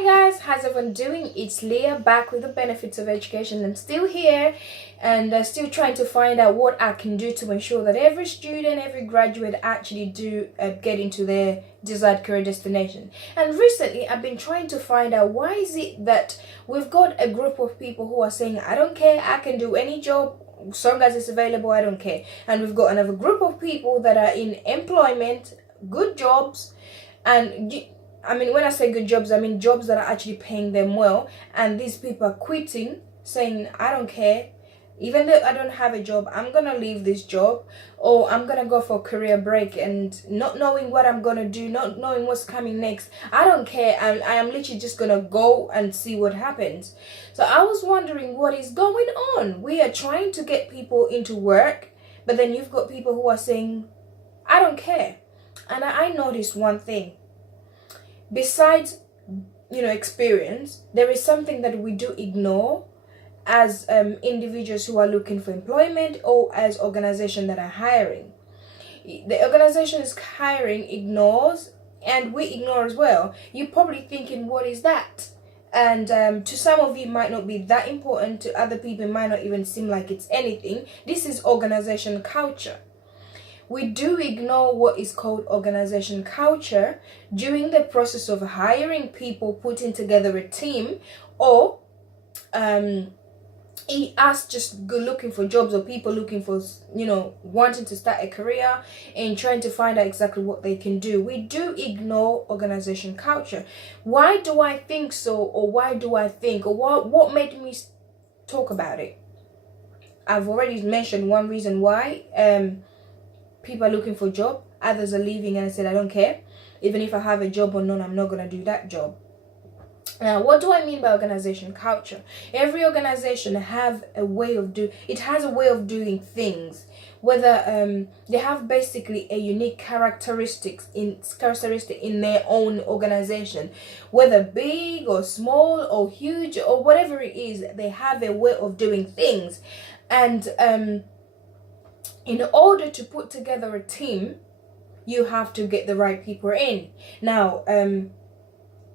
Hi guys, how's everyone doing? It's Leah back with the benefits of education. I'm still here and still trying to find out what I can do to ensure that every student, every graduate actually do get into their desired career destination. And recently I've been trying to find out why is it that we've got a group of people who are saying, I don't care, I can do any job, as long as it's available, I don't care. And we've got another group of people that are in employment, good jobs, and when I say good jobs, I mean jobs that are actually paying them well, and these people are quitting, saying, I don't care, even though I don't have a job, I'm gonna leave this job, or I'm gonna go for a career break, and not knowing what I'm gonna do, not knowing what's coming next. I don't care, I am literally just gonna go and see what happens. So I was wondering what is going on. We are trying to get people into work, but then you've got people who are saying, I don't care. And I noticed one thing. Besides, experience, there is something that we do ignore as individuals who are looking for employment, or as organizations that are hiring. The organization is hiring ignores, and we ignore as well. You're probably thinking, what is that? And to some of you, it might not be that important. To other people, it might not even seem like it's anything. This is organization culture. We do ignore what is called organization culture during the process of hiring people, putting together a team, or us just go looking for jobs, or people looking for, wanting to start a career and trying to find out exactly what they can do. We do ignore organization culture. Why do I think so? Or why do I think? Or what made me talk about it? I've already mentioned one reason why. People are looking for a job, others are leaving, and I said, I don't care. Even if I have a job or not, I'm not going to do that job. Now, what do I mean by organization culture? Every organization has a way of doing things. Whether they have basically a unique characteristic in their own organization, whether big or small or huge or whatever it is, they have a way of doing things. And in order to put together a team, you have to get the right people in. Now,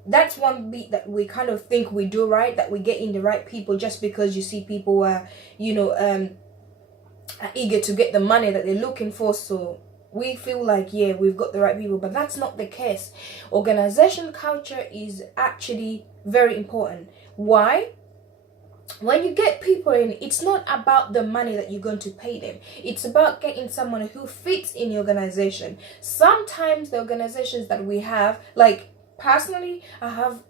that's one bit that we kind of think we do right, that we get in the right people just because you see people are, are eager to get the money that they're looking for. So we feel like, yeah, we've got the right people, but that's not the case. Organization culture is actually very important. Why? When you get people in, it's not about the money that you're going to pay them. It's about getting someone who fits in your organization. Sometimes the organizations that we have, like personally, I have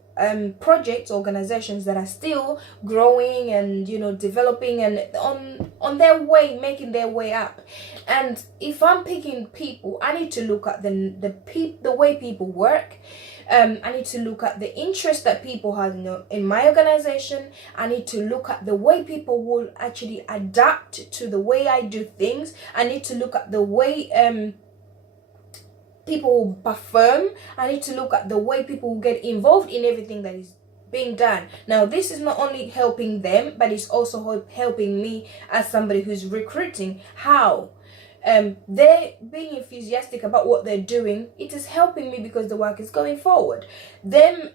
projects, organizations that are still growing and developing and on their way, making their way up. And if I'm picking people, I need to look at the way people work. I need to look at the interest that people have in my organization. I need to look at the way people will actually adapt to the way I do things. I need to look at the way people will perform. I need to look at the way people will get involved in everything that is being done. Now, this is not only helping them, but it's also helping me as somebody who's recruiting. How? They're being enthusiastic about what they're doing. It is helping me because the work is going forward. Them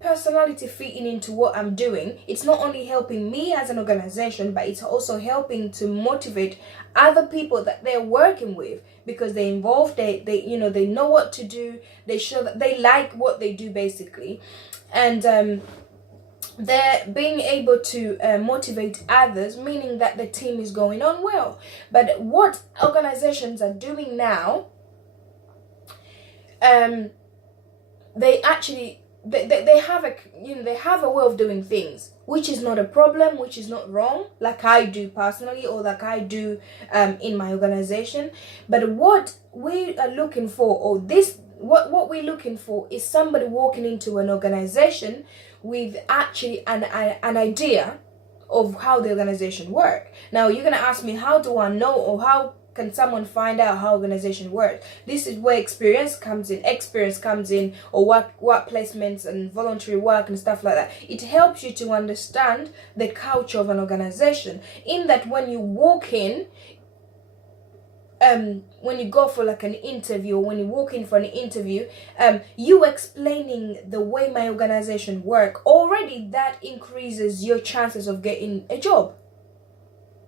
personality fitting into what I'm doing, it's not only helping me as an organization, but it's also helping to motivate other people that they're working with, because they're involved, they know what to do, they show that they like what they do basically, and they're being able to motivate others, meaning that the team is going on well. But what organizations are doing now, they actually they have a way of doing things, which is not a problem, which is not wrong, like I do personally, or like I do in my organization. But what we are looking for, what we're looking for, is somebody walking into an organization with actually an idea of how the organization work. Now, you're gonna ask me, how do I know, or how can someone find out how organization works? This is where experience comes in, or work placements and voluntary work and stuff like that. It helps you to understand the culture of an organization, in that when you walk in, when you go for like an interview, or when you walk in for an interview, you explaining the way my organization work, already that increases your chances of getting a job.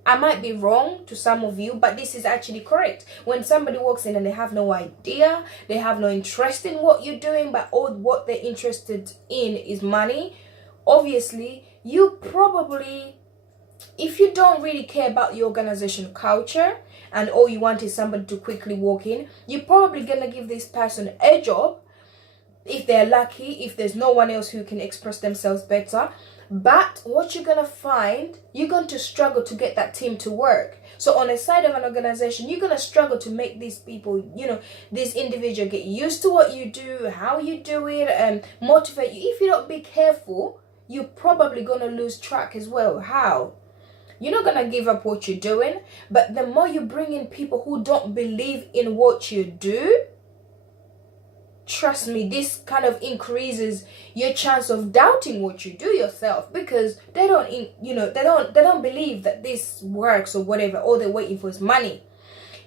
I might be wrong to some of you, but this is actually correct. When somebody walks in and they have no idea, they have no interest in what you're doing, but all what they're interested in is money, obviously, you probably, if you don't really care about your organization culture and all you want is somebody to quickly walk in, you're probably gonna give this person a job if they're lucky, if there's no one else who can express themselves better. But what you're gonna find, you're going to struggle to get that team to work. So on the side of an organization, you're gonna struggle to make these people, this individual get used to what you do, how you do it, and motivate you. If you don't be careful, you're probably gonna lose track as well. How? You're not gonna give up what you're doing, but the more you bring in people who don't believe in what you do, trust me, this kind of increases your chance of doubting what you do yourself, because they don't believe that this works or whatever. All they're waiting for is money.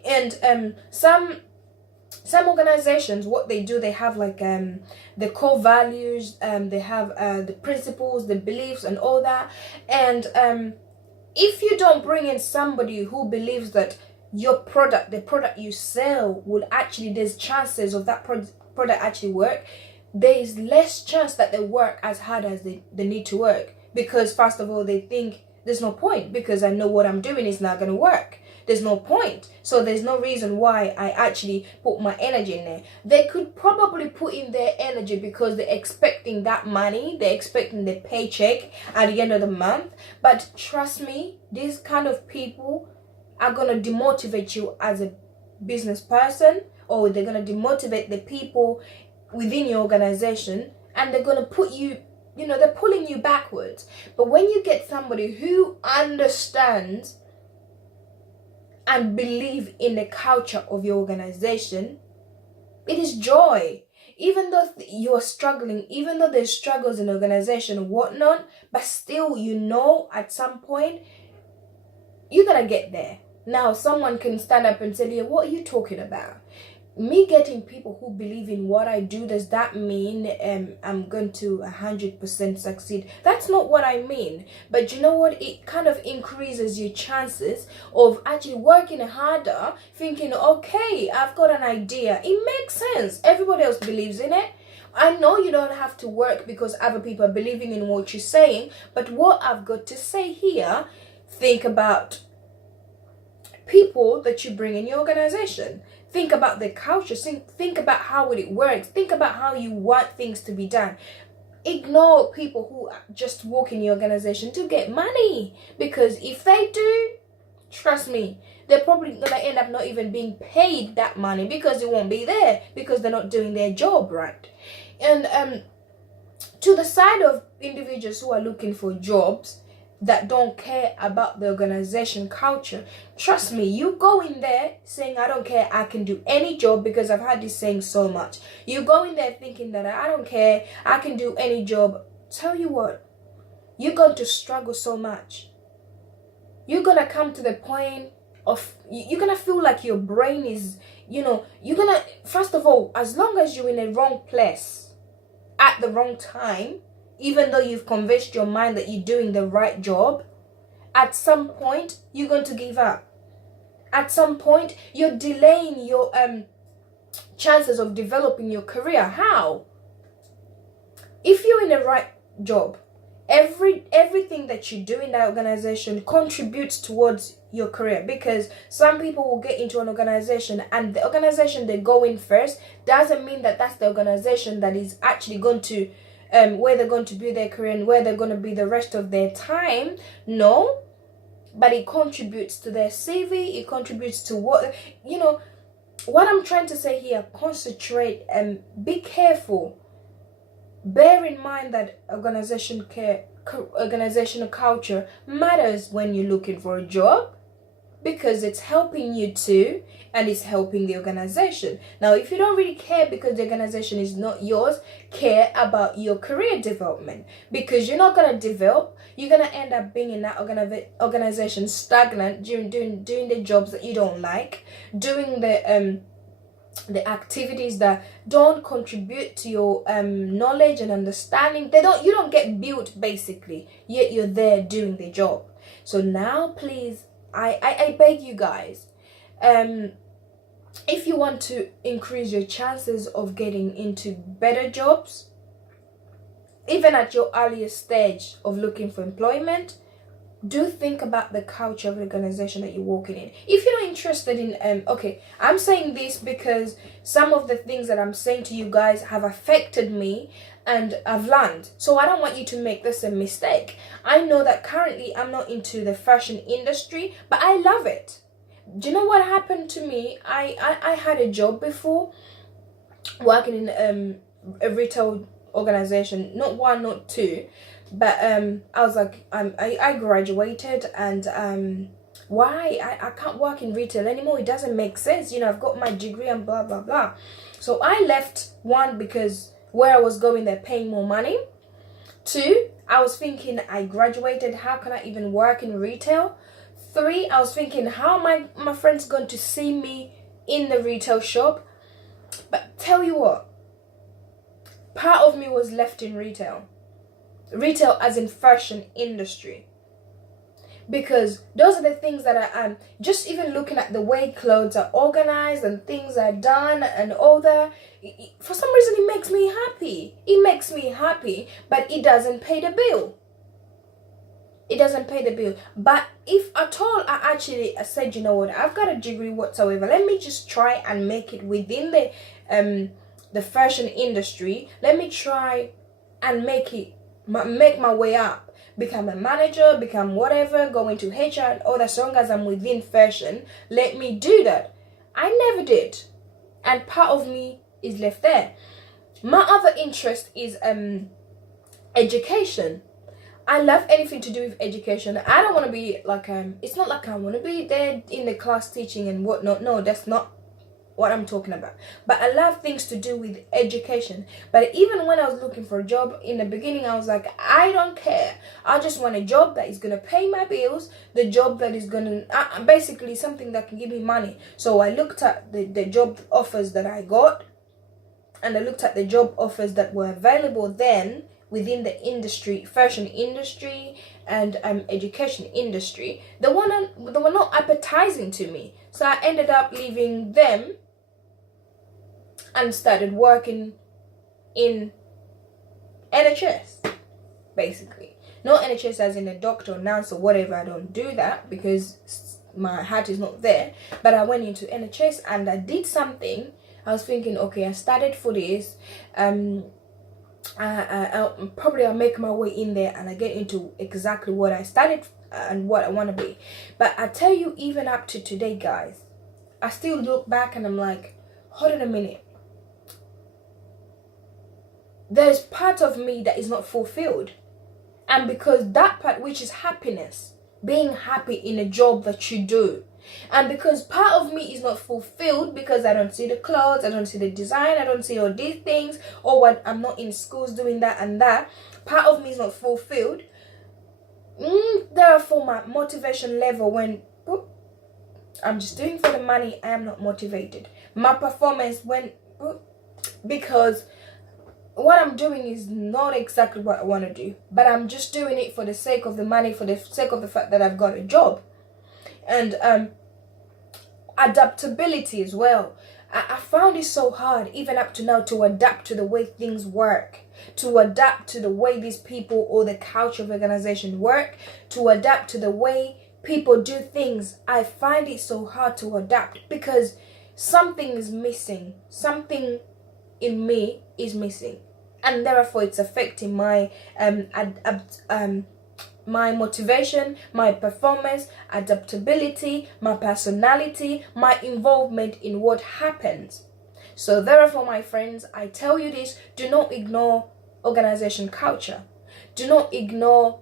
And some organizations, what they do, they have like the core values, they have the principles, the beliefs, and all that. And if you don't bring in somebody who believes that your product, the product you sell, will actually, there's chances of that product actually work, there is less chance that they work as hard as they need to work, because first of all, they think there's no point, because I know what I'm doing is not going to work. There's no point, so there's no reason why I actually put my energy in there. They could probably put in their energy because they're expecting that money, they're expecting the paycheck at the end of the month. But trust me, these kind of people are going to demotivate you as a business person, or they're going to demotivate the people within your organization, and they're going to put you, they're pulling you backwards. But when you get somebody who understands and believe in the culture of your organization, it is joy. Even though you're struggling, even though there's struggles in the organization and whatnot, but still, at some point, you're going to get there. Now, someone can stand up and say, what are you talking about? Me getting people who believe in what I do, does that mean I'm going to 100% succeed? That's not what I mean. But you know what? It kind of increases your chances of actually working harder, thinking, okay, I've got an idea. It makes sense. Everybody else believes in it. I know you don't have to work because other people are believing in what you're saying, but what I've got to say here, think about people that you bring in your organization. Think about the culture. Think about how it works. Think about how you want things to be done. Ignore people who just walk in your organization to get money, because if they do, trust me, they're probably going to end up not even being paid that money, because it won't be there, because they're not doing their job right. And to the side of individuals who are looking for jobs that don't care about the organization culture, trust me, you go in there saying, I don't care, I can do any job, because I've had this saying so much. You go in there thinking that I don't care, I can do any job. Tell you what, you're going to struggle so much. You're going to come to the point of, you're going to feel like your brain is, you're going to, first of all, as long as you're in the wrong place at the wrong time, even though you've convinced your mind that you're doing the right job, at some point, you're going to give up. At some point, you're delaying your chances of developing your career. How? If you're in the right job, everything that you do in that organization contributes towards your career, because some people will get into an organization, and the organization they go in first doesn't mean that that's the organization that is actually going to where they're going to build their career and where they're going to be the rest of their time. No, but it contributes to their CV. It contributes to what I'm trying to say here. Concentrate and be careful. Bear in mind that organizational culture matters when you're looking for a job. because it's helping you too, and it's helping the organization. Now, if you don't really care because the organization is not yours, care about your career development, because you're not going to develop. You're going to end up being in that organization stagnant, doing the jobs that you don't like, doing the activities that don't contribute to your knowledge and understanding. You don't get built, basically, yet you're there doing the job. So now, please, I beg you guys, if you want to increase your chances of getting into better jobs, even at your earliest stage of looking for employment, do think about the culture of the organization that you're working in. If you're not interested in, okay, I'm saying this because some of the things that I'm saying to you guys have affected me and I've learned. So I don't want you to make this a mistake. I know that currently I'm not into the fashion industry, but I love it. Do you know what happened to me? I had a job before working in a retail organization, not one, not two. But I was like, I graduated, and why I can't work in retail anymore? It doesn't make sense. I've got my degree and blah blah blah. So I left, one, because where I was going, they're paying more money. Two, I was thinking, I graduated, how can I even work in retail? Three, I was thinking, how am my friends going to see me in the retail shop? But tell you what, part of me was left in retail as in fashion industry, because those are the things that I'm just even looking at the way clothes are organized and things are done and all that. For some reason, it makes me happy. But it doesn't pay the bill. But if at all I said, you know what, I've got a degree whatsoever, let me just try and make it within the fashion industry. Let me try and make my way up, become a manager, become whatever, go into HR and all that. As long as I'm within fashion, let me do that. I never did, and part of me is left there. My other interest is education. I love anything to do with education. I don't want to be like it's not like I want to be there in the class teaching and whatnot. No, that's not what I'm talking about. But I love things to do with education. But even when I was looking for a job in the beginning, I was like, I don't care. I just want a job that is going to pay my bills, the job that is going to basically something that can give me money. So I looked at the job offers that I got, and I looked at the job offers that were available then within the industry, fashion industry and education industry. They were not appetizing to me. So I ended up leaving them and started working in NHS, basically. Not NHS as in a doctor or nurse or whatever. I don't do that because my heart is not there. But I went into NHS and I did something. I was thinking, okay, I started for this. I'll make my way in there and I get into exactly what I started and what I want to be. But I tell you, even up to today, guys, I still look back and I'm like, hold on a minute. There's part of me that is not fulfilled. And because that part, which is happiness, being happy in a job that you do, and because part of me is not fulfilled because I don't see the clothes, I don't see the design, I don't see all these things, or what, I'm not in schools doing that and that, part of me is not fulfilled. Therefore, my motivation level went, I'm just doing for the money, I am not motivated. My performance went, because what I'm doing is not exactly what I want to do, but I'm just doing it for the sake of the money, for the sake of the fact that I've got a job. And adaptability as well. I found it so hard, even up to now, to adapt to the way things work, to adapt to the way these people or the culture of organization work, to adapt to the way people do things. I find it so hard to adapt because something is missing. Something in me is missing, and therefore it's affecting my my motivation, my performance, adaptability, my personality, my involvement in what happens. So therefore, my friends, I tell you this, do not ignore organization culture. Do not ignore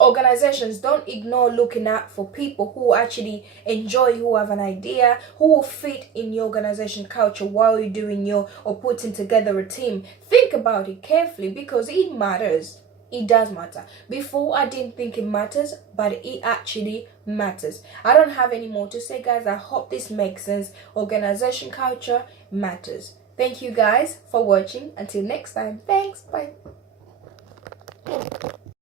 Organizations, don't ignore looking out for people who actually enjoy, who have an idea, who will fit in your organization culture while you're doing your or putting together a team. Think about it carefully because it matters. It does matter. Before, I didn't think it matters, but it actually matters. I don't have any more to say, guys. I hope this makes sense. Organization culture matters. Thank you guys for watching. Until next time. Thanks. Bye.